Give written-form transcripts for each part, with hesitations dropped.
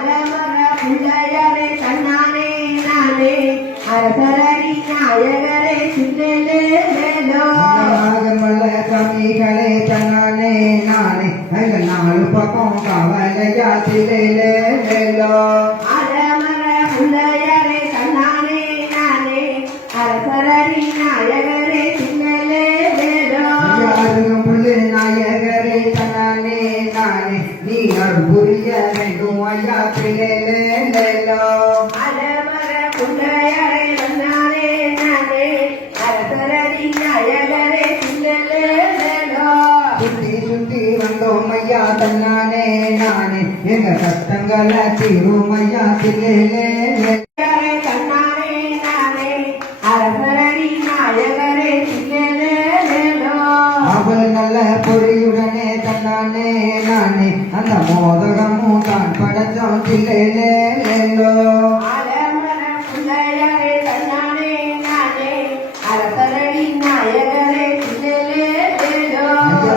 பிள்ளையாரே தன்னானே நானே அரசரடி நாயகரே சிந்தலே வேலோ கமிகளே தன்னானே நானே எங்கள் நாலு பக்கம் கவலையா சிலையிலே வேலோ அலமர பிள்ளையாரே தன்னானே நானே அரசரடி நாயகரே சிந்தலே வேலோ புள்ளி நாயகரே தன்னானே நானே நீ புரிய வேண்டும் ஐயா சிலையிலே வேலோ அலமர பிள்ளையாரே தன்னானே நானே அரசரடி நாயகரே சிந்தலே வேலோ சுத்தி சுத்தி வந்தோம் ஐயா தன்னானே நானே எங்க கஷ்டங்களை தீரும் ஐயா சிலையிலே தன்னானே நானே அரசரடி நாயகரே சிந்தலே வேலோ அவள் நல்ல பொறியுடனே தன்னானே நானே அந்த மோதகமும் தான் படைச்சோம் சிலையிலே வேலோ அலமர பிள்ளையாரே தன்னானே நானே அரசரடி நாயகரே சிந்தலே வேலோ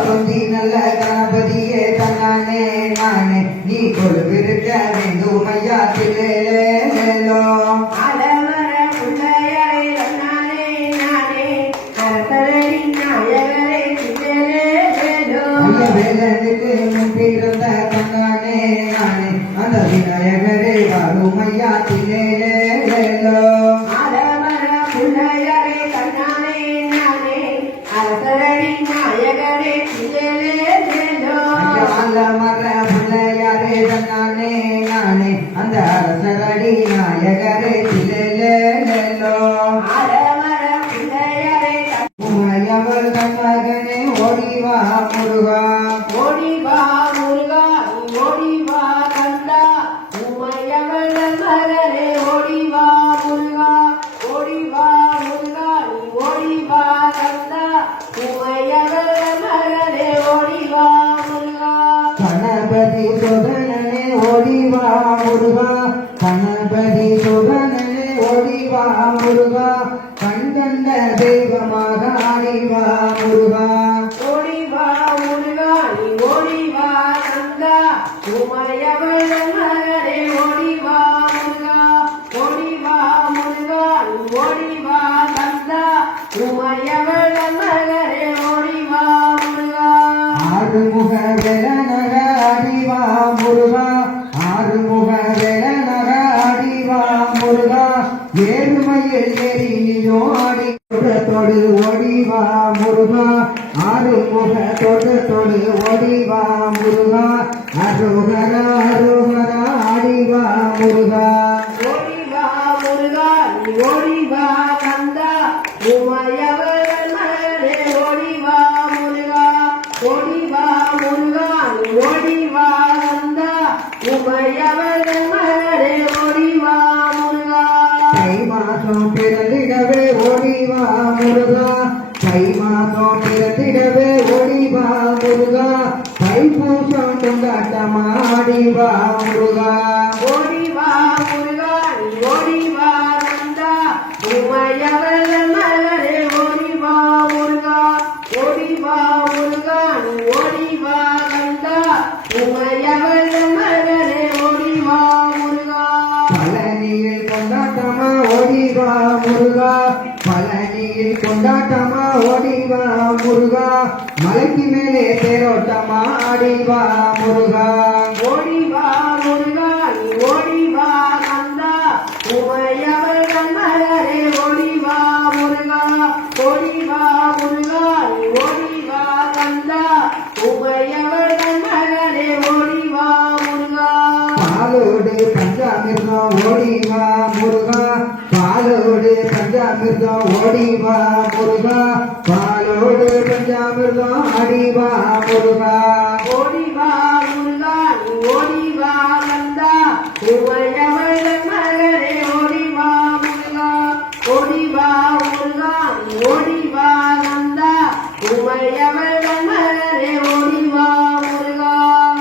சொந்தி நல்ல கணபதியே தன்னானே நானே நீ கொள்விருக்க வேண்டும் ஐயா சிலையிலே வேலோ அலமர பிள்ளையாரே தன்னானே நானே அரசரடி நாயகரே சிந்தலே வேலோ வேலனுக்கு முன்பிருந்த தன்னானே நானே அந்த விநாயகரே வாழும் ஐயா சிலையிலே வேலோ அலமர பிள்ளையாரே தன்னானே நானே அரசரடி நாயகரே சிந்தலே வேலோ மர பிள்ளையாரே தன்னானே நானே அந்த அரசரடி நாயகரே சிலையிலே வேலோ அலமர பிள்ளையாரே உமையவள் தன் மகனே ஓடிவா முருகா ஓடிவா முருகா ஓடிவா கந்தா உமையவள் மகனே ஓடிவா முருகா ஓடிவா முருகா ஓடிவா கந்தா உமையவள் மகனே ஓடிவா முருகா கணபதி சுதனனே ஓடிவா முருகா கணபதி சுதனனே ஓடிவா முருகா கண்கண்ட தெய்வமாக ஆடிவா முருகா ஓடிவா முருகா ஓடிவா கந்தா உமையவள் மகனே ஓடிவா முருகா ஓடிவா முருகா ஓடிவா கந்தா உமையவள் மகனே ஓடிவா முருகா ஆறுமுக வேலனக ஆடிவா முருகா ஆறுமுக வேலனக ஆடிவா முருகா ஏழுமையில் ஏறி நீயோ ஆடி தொடு ஓடிவா முருகா ஆறுமுக தொடு ஓடிவா முருகா அருகர அருகர ஆடிவா முருகா ஓடிவா முருகா ஓடிவா கந்தா உமையவள் மகனே ஓடிவா முருகா ஓடிவா முருகா ஓடிவா கந்தா உமையவள் மகனே ஓடிவா முருகா தை மாசம் பிறந்திடவே ஓடிவா முருகா தை மாசம் பிறந்திடவே ஓடிவா முருகா தைப்பூசம் கொண்டாட்டமா ஆடிவா முருகா ஓடிவா முருகா ஓடிவா கந்தா உமையவள் மகனே ஓடிவா முருகா ஓடிவா முருகா ஓடிவா கந்தா உமையவள் மகனே ஓடிவா முருகா பழனியில் கொண்டாட்டமா ஓடிவா முருகா பழனியில் கொண்டாட்டமா ஓடிவா முருகா மலைக்கு மேலே தேரோட்டமா ஆடிவா முருகா ஓடிவா முருகா ஓடிவா கந்தா உமையவள் மகனே ஓடிவா முருகா ஓடிவா முருகா ஓடிவா கந்தா உமையவள் மகனே ஓடிவா முருகா பாலோடு பஞ்சாமிர்தம் ஓடிவா முருகா பாலோடு பஞ்சாமிர்தம் ஓடிவா முருகா பாலோடு பஞ்சாமிர்தம் ஆடிவா முருகா ஓடிவா முருகா ஓடிவா கந்தா உமையவள் மகனே ஓடிவா முருகா ஓடிவா முருகா ஓடிவா கந்தா உமையவள் மகனே ஓடிவா முருகா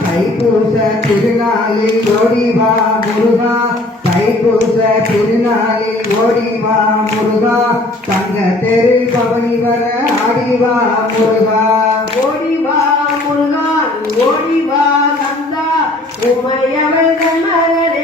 தைப்பூச திருநாளில் ஓடிவா முருகா தைப்பூச திருநாளில் ஓடிவா முருகா தங்க தெரு பவனி வர ஆடிவா முருகா ஓடிவா முருகா ஓடிவா கந்தா உமையவள் மகனே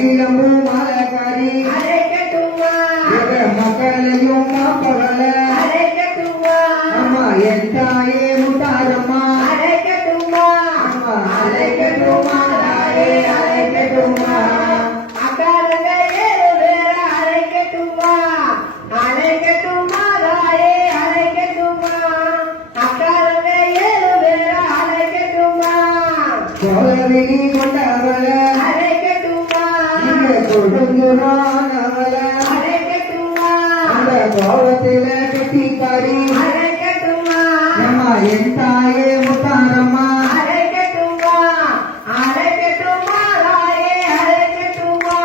சிலம்பு மாலக்காரி அழைக்கட்டுமா எங்க மக்களையும் மாப்பவள அழைக்கட்டுமா அம்மா என் தாயே முத்தாரம்மா அழைக்கட்டுமா அம்மா அழைக்கட்டுமா தாயே அழைக்கட்டுமா அக்காரங்க 7 பேர அழைக்கட்டுமா அழைக்கட்டுமா தாயே அழைக்கட்டுமா அக்காரங்க 7 பேர அழைக்கட்டுமா கோலவிழி கொண்டவள அழைக்கட்டுமா இங்க கொடுங்குறானவள அழைக்கட்டுமா அந்த கோலத்தில கெட்டிக்காரி அழைக்கட்டுமா அம்மா என் தாயே முத்தாரம்மா அழைக்கட்டுமா அழைக்கட்டுமா தாயே அழைக்கட்டுமா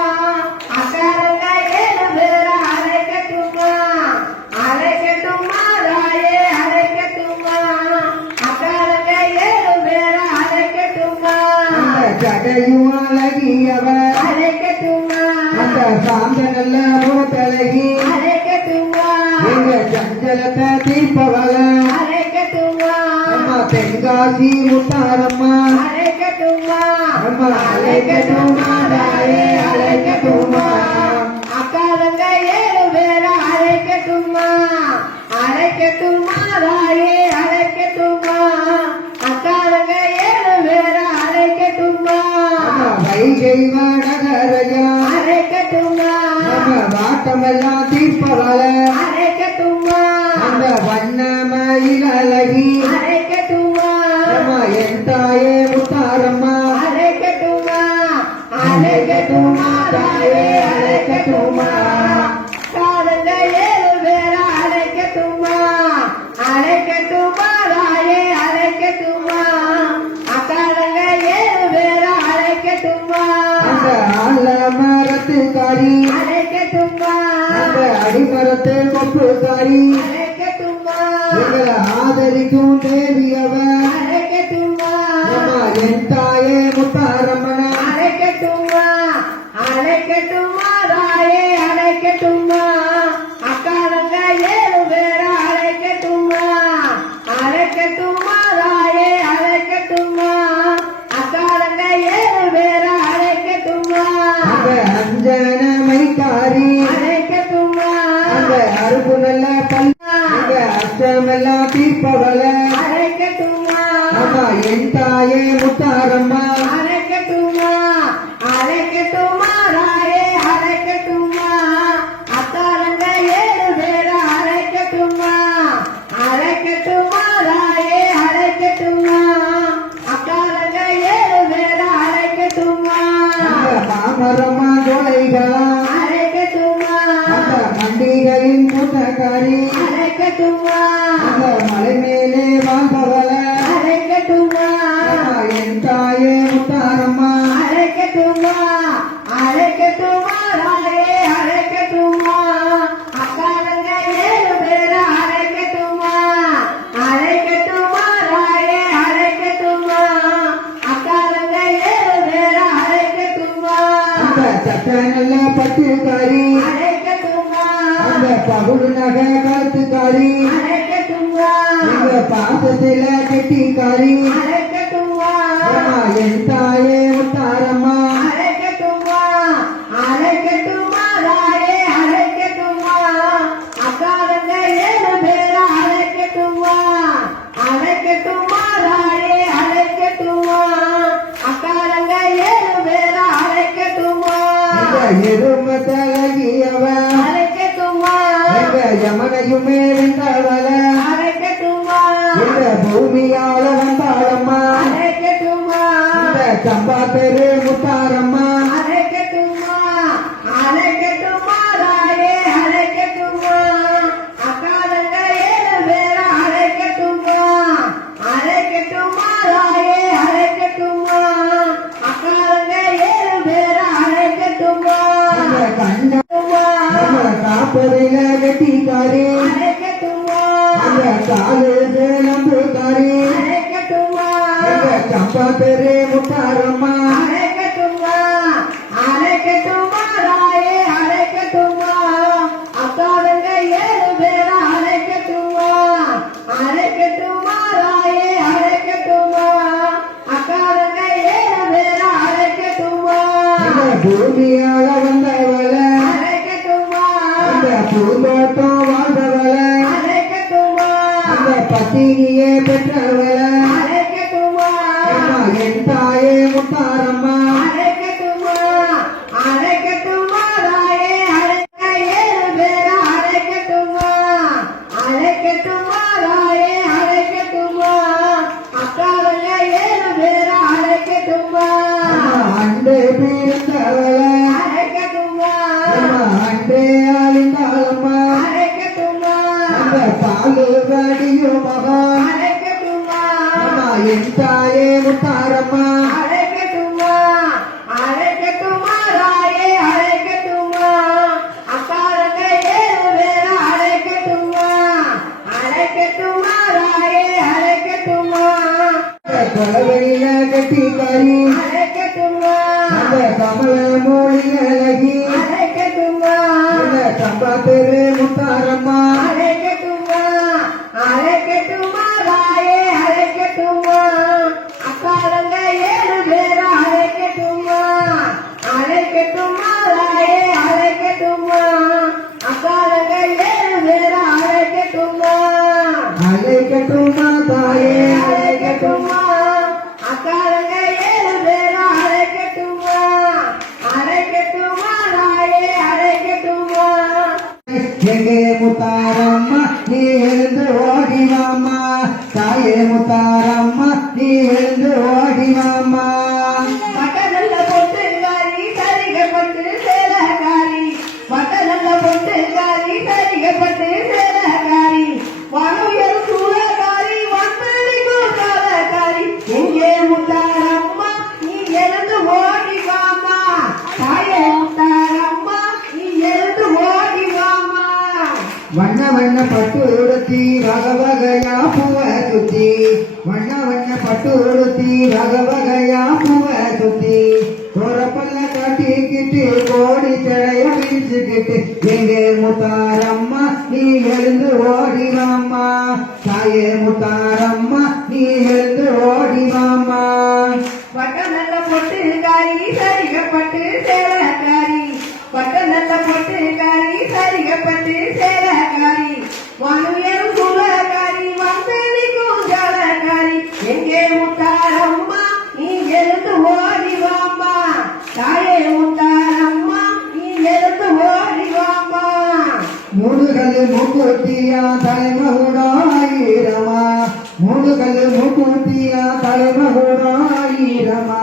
அக்காரங்க 7 பேர அழைக்கட்டுமா அழைக்கட்டுமா தாயே அழைக்கட்டுமா அக்காரங்க 7 பேர அழைக்கட்டுமா அந்த ஜடையும் அழகியவ அழைக்கட்டுமா அந்த சாந்த நல்ல முகத்தழகி அழைக்கட்டுமா எங்க சஞ்சலத்தை தீர்ப்பவள அழைக்கட்டுமா அம்மா தென்காசி முத்தாரம்மா அழைக்கட்டுமா அம்மா அழைக்கட்டுமா தாயே அழைக்கட்டுமா அக்காரங்க 7 பேர அழைக்கட்டுமா அழைக்கட்டுமா தாயே அழைக்கட்டுமா அக்காரங்க 7 பேர அழைக்கட்டுமா அம்மா வைகை வடகரையா அழைக்கட்டுமா நம்ம வாட்டமெல்லாம் தீர்ப்பவள அழைக்கட்டுமா அந்த வண்ண மயில் அழகி அழைக்கட்டுமா அம்மா என் தாயே முத்தாரம்மா அழைக்கட்டுமா அழைக்கட்டுமா தாயே அழைக்கட்டுமா காலங்க 7 பேர அழைக்கட்டுமா அழைக்கட்டுமா தாயே அழைக்கட்டுமா அக்காலங்க 7 பேர அழைக்கட்டுமா அந்த ஆல மரத்துக்காரி அழைக்கட்டுமா அந்த அடிமரத்து கொப்புக்காரி அழைக்கட்டுமா எங்களை ஆதரிக்கும் தேவியவ அழைக்கட்டுமா அம்மா என் தாயே முத்தாரம்மனா அழைக்கட்டுமா அழைக்கட்டுமா தாயே அழைக்கட்டுமா அக்காலங்க 7 பேர அழைக்கட்டுமா அழைக்கட்டுமா தாயே அழைக்கட்டுமா அக்காலங்க 7 பேர அழைக்கட்டுமா அந்த அஞ்சன மைக்காரி அழைக்கட்டுமா அந்த அருப்பு நல்ல பல் அந்த அச்சமெல்லாம் தீர்ப்பவள அழைக்கட்டுமா அம்மா என் தாயே முத்தாரம்மா அழைக்கட்டுமா அழைக்கட்டுமா தாயே அழைக்கட்டுமா அக்காலங்க 7 பேர அழைக்கட்டுமா அழைக்கட்டுமா தாயே அழைக்கட்டுமா அக்காலங்க 7 பேர அழைக்கட்டுமா அந்த மாமரம்மா ஜோலைகளா அழைக்கட்டுமா அந்த மண்டிகளின் கூட்டக்காரி அழைக்கட்டுமா அந்த மலை மேலே வாழ்பவள அழைக்கட்டுமா அம்மா என் தாயே முத்தாரம்மா அழைக்கட்டுமா அழைக்கட்டுமா தாயே அழைக்கட்டுமா அக்காலங்க 7 பேர அழைக்கட்டுமா அழைக்கட்டுமா தாயே அழைக்கட்டுமா அக்காலங்க 7 பேர அழைக்கட்டுமா அந்த சட்ட நல்ல பட்டுக்காரி அழைக்கட்டுமா அந்த பகுடு நகை கழுத்துக்காரி அழைக்கட்டுமா எங்க பாசத்தில கெட்டிக்காரி அழைக்கட்டுமா அம்மா என் தாயே முத்தாரம்மா அழைக்கட்டுமா அழைக்கட்டுமா தாயே அழைக்கட்டுமா அக்காலங்க 7 பேர அழைக்கட்டுமா அழைக்கட்டுமா தாயே அழைக்கட்டுமா அக்காலங்க 7 பேர அழைக்கட்டுமா இந்த எரும தலகியவ அழைக்கட்டுமா எங்க யமனையுமே வென்றவள அழைக்கட்டுமா இந்த பூமியால வந்தாளம்மா அழைக்கட்டுமா இந்த சம்பா பெரு முத்தாரம்மா அழைக்கட்டுமா அழைக்கட்டுமா தாயே அழைக்கட்டுமா அக்காலங்க 7 பேர அழைக்கட்டுமா அழைக்கட்டுமா தாயே அழைக்கட்டுமா அக்காலங்க 7 பேர அழைக்கட்டுமா இந்த கண்ண நம்ம காப்பதில கெட்டிக்காரி அழைக்கட்டுமா அந்த காலு நம்புக்காரி அழைக்கட்டுமா எங்க சம்பா பெரு முத்தாரம்மா அழைக்கட்டுமா அழைக்கட்டுமா தாயே அழைக்கட்டுமா அக்காலங்க 7 பேர அழைக்கட்டுமா அழைக்கட்டுமா தாயே அழைக்கட்டுமா அக்காலங்க 7 பேர அழைக்கட்டுமா பூமியால வந்தவள அழைக்கட்டுமா அந்த பூந்தோட்டம் வாழ்ந்தவள அழைக்கட்டுமா அந்த பத்தினியே பெற்றவள அழைக்கட்டுமா அம்மா என் தாயே முத்தாரம்மா அழைக்கட்டுமா அழைக்கட்டுமா தாயே அழைக்க ஏழு பேரா அழைக்கட்டுமா அழைக்கட்டுமா தாயே அழைக்கட்டுமா அக்காவங்க ஏழு பேரா அழைக்கட்டுமா அம்மா அன்பே பிறந்தவள அழைக்கட்டுமா அம்மா அன்பே ஆளிந்தாளம்மா அழைக்கட்டுமா அந்த பாலு வடியும் மகன் அழைக்கட்டுமா அம்மா என் தாயே முத்தாரம்மா அழைக்கட்டுமா அழைக்கட்டுமா தாயே அழைக்கட்டுமா அக்காரங்க ஏழு பேரா அழைக்கட்டுமா அழைக்கட்டுமா தாயே அழைக்கட்டுமா கொலவெளியில கட்டிக்காரி அழைக்கட்டுமா அந்த கமல மொழி அழகி அழைக்கட்டுமா அந்த கம்பா பெரு முத்தாரம்மா அழைக்கட்டுமா அழைக்கட்டுமா தாயே அழைக்கட்டுமா அக்காரங்க ஏழு பேரா அழைக்கட்டுமா அழைக்கட்டுமா தாயே அழைக்கட்டுமா அக்காரங்க ஏழு பேரா அழைக்கட்டுமா அழைக்கட்டுமா தாயே அழைக்கட்டுமா அக்காரங்க ஏழு பேரா அழைக்கட்டுமா அழைக்கட்டுமா தாயே அழைக்கட்டுமா எங்கே முத்தாரம்மா நீ எழுந்து ஓடிவாம்மா தாயே முத்தாரம்மா நீ எழுந்து ஓடிவாம்மா பட்டநல்ல பொட்டுக்காரி சரிகப்பட்டு சேலக்காரி பட்டநல்ல பொட்டுக்காரி சரிகப்பட்டு சேலக்காரி வனுயர் சூழக்காரி வந்தளிக்கும் காலக்காரி எங்கே முத்தாரம்மா நீ எழுந்து ஓடிவாமா தாயே முத்தாரம்மா நீ எழுந்து ஓடிவாமா வண்ண வண்ண பட்டு உடுத்தி வகை வகையா பூவ சுத்தி வண்ண வண்ண பட்டு உடுத்தி வகை வகையா பூவ சுத்தி கோரப்பல்ல காட்டிக்கிட்டு கோடி தழைய வீசுக்கிட்டு எங்கே முத்தாரம்மா நீ எழுந்து ஓடிவாம்மா தாயே முத்தாரம்மா நீ எழுந்து ஓடிவாம்மா பட்டநல்ல பொட்டுக்காரி சரிகப்பட்டு சேலக்காரி பட்டநல்ல பொட்டுக்காரி சரிகப்பட்டு சேலக்காரி வனுயரும் சூழக்காரி வந்தளிக்கும் ஜாலக்காரி எங்கே முத்தாரம்மா நீ எழுந்து ஓடிவாம்மா தாயே முத்தாரம்மா நீ எழுந்து ஓடிவாம்மா மூணு கல்லு மூக்குத்தியா தலைமகுடாயிரமா மூணு கல்லு மூக்குத்தியா தலைமகுடாயிரமா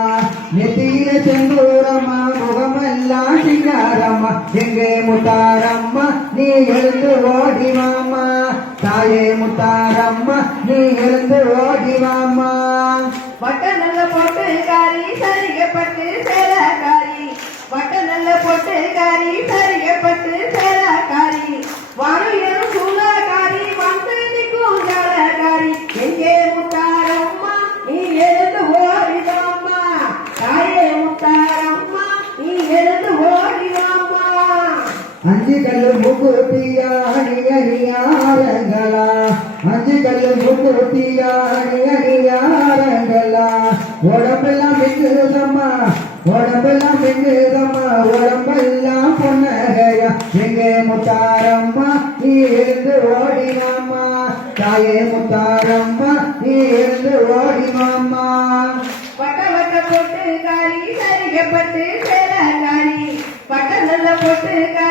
நெத்தியில செந்தூரமா முகமெல்லாம் சிங்காரம்மா எங்கே முத்தாரம்மா நீ எழுந்து ஓடிவாம்மா தாயே முத்தாரம்மா நீ எழுந்து ஓடிவாம்மா பட்டநல்ல பொட்டுக்காரி சரிகப்பட்டு சேலக்காரி பட்டநல்ல பொட்டுக்காரி சரிகப்பட்டு சேலக்காரி வனுயரும் சூழக்காரி வந்தளிக்கும் ஜாலக்காரி எங்கே முத்தாரம்மா நீ எழுந்து ஓடிவாம்மா தாயே முத்தாரம்மா நீ எழுந்து ஓடிவாம்மா அஞ்சு கல்லு மூக்குத்தியா அணி அணியாரங்களா அஞ்சு கல்லு மூக்குத்தியா அணி அணியாரங்களா உடம்பெல்லாம் மிங்குதம்மா உடம்பெல்லாம் மிங்குதம்மா உடம்பெல்லாம் பொன்னகையா எங்கே முத்தாரம்மா நீ எழுந்து ஓடிவாம்மா தாயே முத்தாரம்மா நீ எழுந்து ஓடிவாம்மா வட்ட வட்ட பொட்டுக்காரி சரிகப்பட்டு சேலக்காரி பட்டநல்ல பொட்டுக்காரி